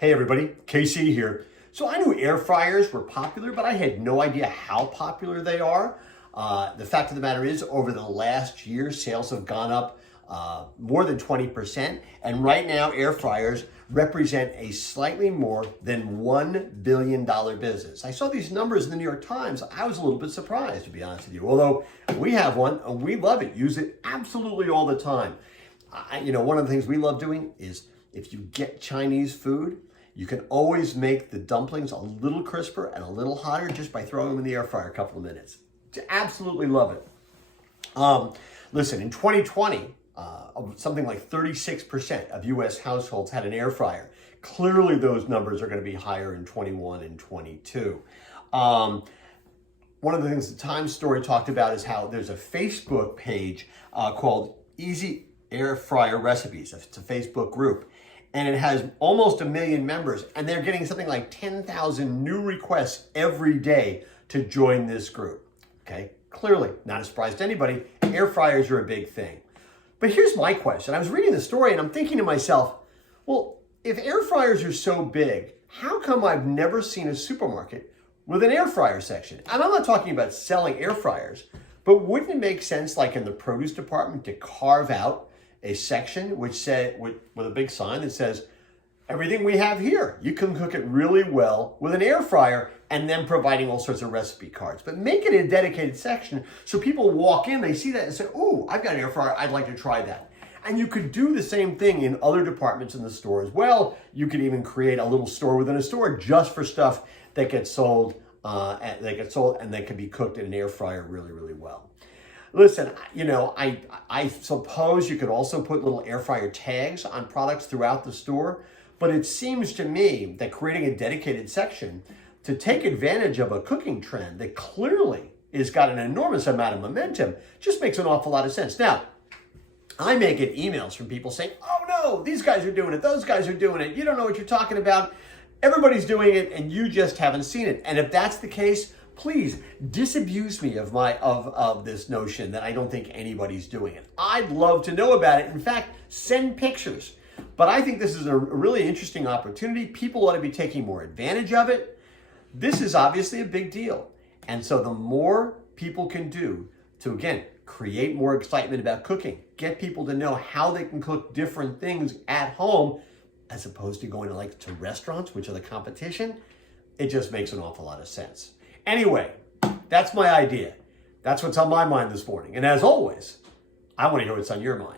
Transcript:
Hey everybody, KC here. So I knew air fryers were popular, but I had no idea how popular they are. The fact of the matter is, over the last year, sales have gone up more than 20. And right now, air fryers represent a slightly more than $1 billion business. I saw these numbers in the New York Times. I was a little bit surprised, to be honest with you. Although we have one and we love it, use it absolutely all the time. One of the things we love doing is if you get Chinese food, you can always make the dumplings a little crisper and a little hotter just by throwing them in the air fryer a couple of minutes. Absolutely love it. Listen, in 2020, something like 36% of U.S. households had an air fryer. Clearly, those numbers are going to be higher in 21 and 22. One of the things the Times story talked about is how there's a Facebook page called Easy Air Fryer Recipes. It's a Facebook group. And it has almost 1 million members, and they're getting something like 10,000 new requests every day to join this group. Okay, clearly not a surprise to anybody. Air fryers are a big thing. But here's my question. I was reading the story and I'm thinking to myself, well, if air fryers are so big, how come I've never seen a supermarket with an air fryer section? And I'm not talking about selling air fryers, but wouldn't it make sense, like in the produce department, to carve out a section which said with a big sign that says, everything we have here, you can cook it really well with an air fryer, and then providing all sorts of recipe cards. But make it a dedicated section so people walk in, they see that and say, oh, I've got an air fryer, I'd like to try that. And you could do the same thing in other departments in the store as well. You could even create a little store within a store just for stuff that gets sold and that can be cooked in an air fryer really, really well. Listen, I suppose you could also put little air fryer tags on products throughout the store, but it seems to me that creating a dedicated section to take advantage of a cooking trend that clearly has got an enormous amount of momentum just makes an awful lot of sense. Now, I may get emails from people saying, oh no, these guys are doing it, those guys are doing it, you don't know what you're talking about, everybody's doing it and you just haven't seen it. And if that's the case, please disabuse me of this notion that I don't think anybody's doing it. I'd love to know about it. In fact, send pictures. But I think this is a really interesting opportunity. People ought to be taking more advantage of it. This is obviously a big deal. And so the more people can do to, again, create more excitement about cooking, get people to know how they can cook different things at home, as opposed to going to restaurants, which are the competition, it just makes an awful lot of sense. Anyway, that's my idea. That's what's on my mind this morning. And as always, I want to hear what's on your mind.